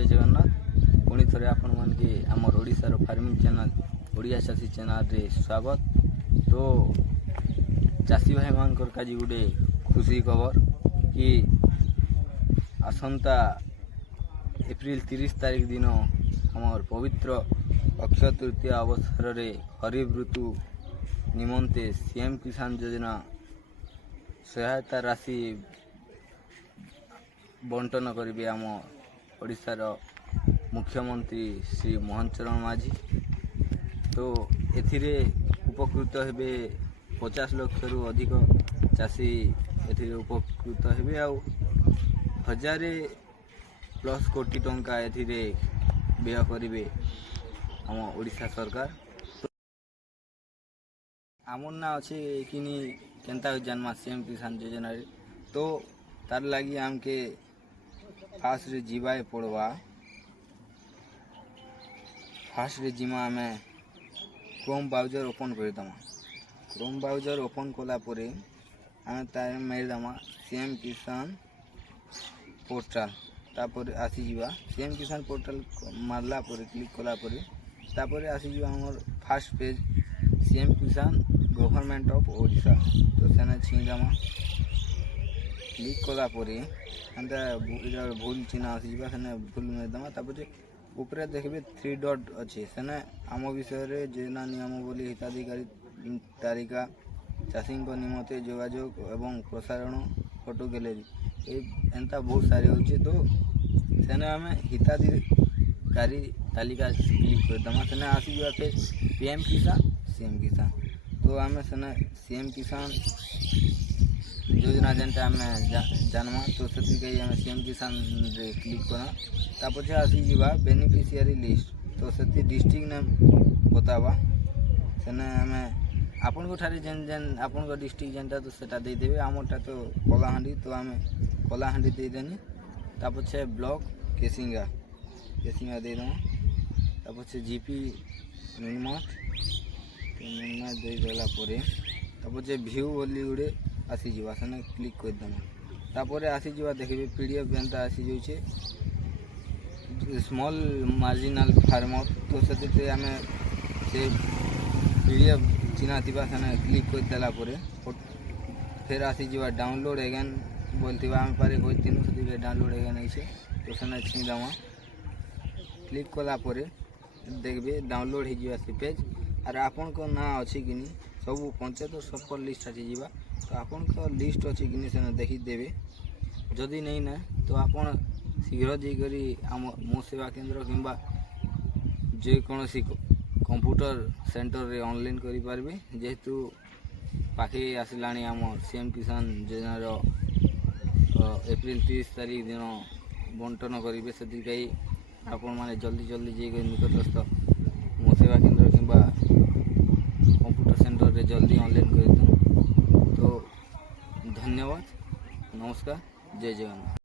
जय जगन्नाथ। पुणी थे आपण मान के आमर ओडिशार फार्मिंग चैनल ओडिया चाषी चैनल रे स्वागत। तो चाषी भाई मानकर काजी गुटे खुशी खबर कि आसंता एप्रिल 30 तारीख दिन आमर पवित्र अक्षय तृतीया अवसर रे खरीफ ऋतु निमंते सीएम किसान योजना सहायता राशि बंटन करेंगे आम ओडिशार मुख्यमंत्री श्री मोहन चरण माझी। तो एथिरे उपकृत हेबे 50 लाख रु अधिक चाषी एथिरे उपकृत हेबे आ 1000+ कोटी टंका एथिरे व्यय करेंगे आम ओडिशा सरकार। आमर ना अच्छे कि केन्ता जन्मा सीएम किसान योजना रे। तो तार लगी आमके फास्ट रे जीवाए पड़वा। फास्ट रे जीमा आमे क्रोम ब्राउजर ओपन करदमा। क्रोम ब्राउजर ओपन कला परे आमे तार मेरदमा सीएम किसान पोर्टल। तापर आसी जीवा सीएम किसान पोर्टल मारला परे क्लिक कला परे तापर आसी जीवा हमर फर्स्ट पेज सीएम किसान गवर्नमेंट ऑफ ओडिशा। तो सेना छिंदमा क्लिक कला परे अंत भूल चिन्ह आसीजा सेने भूल मेदमा। तापर ऊपर देखबे 3 डॉट अच्छे सेने आम विषय रे जेना नियम बोली हिताधिकारी तालिका चाषी निमते जोगाजोग एवं प्रसारण फोटो गैलरी एंता बहुत सारे होचे। तो सेने आम हिताधिकारी तालिका क्लिक करदमा सेने आसी जावा फिर पीएम किसान सीएम किसान। तो आम सेने सीएम किसान योजना जेनटा आम जानमा। तो से आम सीएम किसान रे क्लिक करा तापर आसी जीवा बेनिफिशियरी लिस्ट। तो से डिस्ट्रिक्ट नेम बतावा सेने आम आपन को ठारे जेन जेन आपन को डिस्ट्रिक्ट जेनटा तो सेटा दे देबे। आमरटा तो कलाहांडी तो आम कलाहांडी दे देनी। तापर छे ब्लॉक केसिंगा दे दमा। तापर छे जीपी नुनमाथ दे देला परे तापर छे व्यू बोली गुडे आसी जीवा सेने क्लिक कर देमा। तापर आसी जीवा देखबे पीडीएफ जेनटा आसी जाउछे स्मॉल मार्जिनल फार्मर। तो से आम से पीडीएफ चिन्हा थिबा सेने क्लिक कर देला परे फिर आसी जीवा डाउनलोड अगेन बोलथिबा आम पारे कोइ तीनों से डाउनलोड अगेन आइछे। तो सेने छिंदामा क्लिक कला परे देखबे डाउनलोड हो जीवा से पेज आर आपन को ना अछि कि सब पंचायत सब लिस्ट आसी जीवा। तो आपन को लिस्ट अच्छी कि सेने देखी देबे। जदि नहीं ना तो आपन शीघ्र जाकरी आम मो सेवा केन्द्र किंबा जेकोसी कंप्यूटर सेंटर रे ऑनलाइन करि पारबे। जेहेतु पाखे आसलाणी आम सीएम किसान योजनार एप्रिल 30 तारीख दिन बंटन करेंगे। से आपण मैंने जल्दी जल्दी जाकर निकटस्थ मो सेवा केन्द्र किंबा कंप्यूटर सेंटर रे जल्दी ऑनलाइन कर दूँ। तो धन्यवाद, नमस्कार, जय जगन्नाथ।